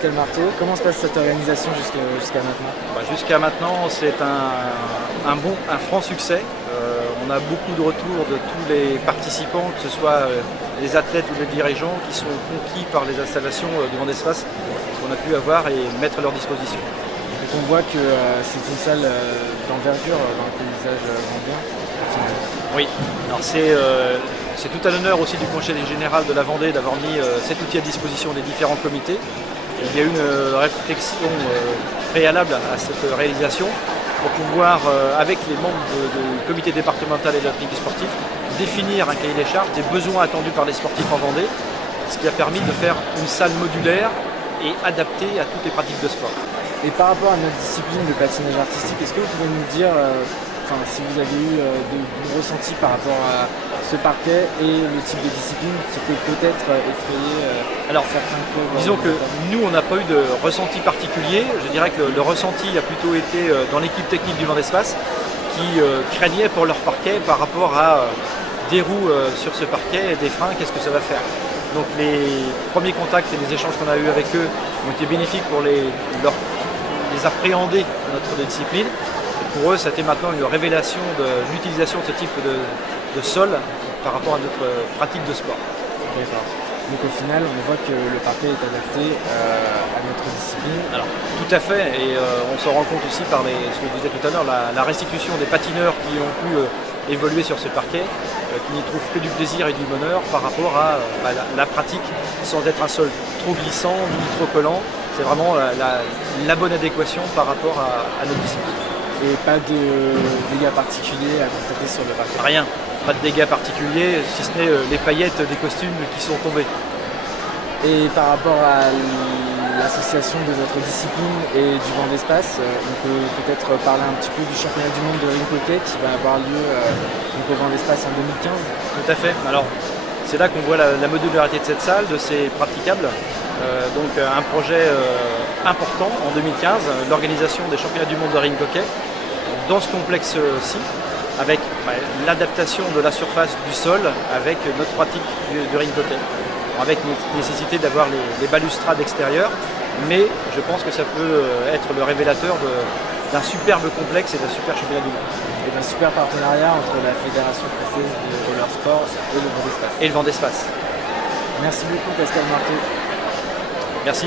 Pascal Marteau. Comment se passe cette organisation jusqu'à maintenant? Jusqu'à maintenant, c'est un franc succès. On a beaucoup de retours de tous les participants, que ce soit les athlètes ou les dirigeants, qui sont conquis par les installations du Vendée Space qu'on a pu avoir et mettre à leur disposition. Donc on voit que c'est une salle d'envergure dans le paysage vendéen, au final. Oui, alors c'est tout à l'honneur aussi du Conseil général de la Vendée d'avoir mis cet outil à disposition des différents comités. Il y a eu une réflexion préalable à cette réalisation pour pouvoir, avec les membres du comité départemental et de l'athlète sportif, définir un cahier des charges des besoins attendus par les sportifs en Vendée, ce qui a permis de faire une salle modulaire et adaptée à toutes les pratiques de sport. Et par rapport à notre discipline de patinage artistique, est-ce que vous pouvez nous dire si vous avez eu de ressentis par rapport à ce parquet et le type de discipline qui peut peut-être effrayer certains clubs? Disons que nous, on n'a pas eu de ressenti particulier. Je dirais que le ressenti a plutôt été dans l'équipe technique du Vendée Space qui craignait pour leur parquet par rapport à des roues sur ce parquet et des freins, qu'est-ce que ça va faire. Donc les premiers contacts et les échanges qu'on a eus avec eux ont été bénéfiques pour les appréhender notre discipline. Pour eux, ça a été maintenant une révélation de l'utilisation de ce type de sol par rapport à notre pratique de sport. D'accord. Donc au final, on voit que le parquet est adapté à notre discipline. Alors, tout à fait, et on se rend compte aussi par ce que je disais tout à l'heure, la restitution des patineurs qui ont pu évoluer sur ce parquet, qui n'y trouvent que du plaisir et du bonheur par rapport à la pratique, sans être un sol trop glissant ni trop collant. C'est vraiment la bonne adéquation par rapport à notre discipline. Et pas de dégâts particuliers à constater sur le parquet? Rien, pas de dégâts particuliers, si ce n'est les paillettes des costumes qui sont tombées. Et par rapport à l'association de votre discipline et du Vendée Space, on peut peut-être parler un petit peu du championnat du monde de rink hockey qui va avoir lieu au Vendée Space en 2015. Tout à fait. Alors, c'est là qu'on voit la modularité de cette salle, de ses praticables. Donc un projet important en 2015, l'organisation des championnats du monde de rink hockey dans ce complexe-ci, avec l'adaptation de la surface du sol avec notre pratique du rink hockey, avec nécessité d'avoir les balustrades extérieures, mais je pense que ça peut être le révélateur d'un superbe complexe et d'un super championnat du monde. Et d'un super partenariat entre la Fédération française de roller sport et le Vendée Space. Et le Vendée Space. Merci beaucoup Pascal Marteau. Merci.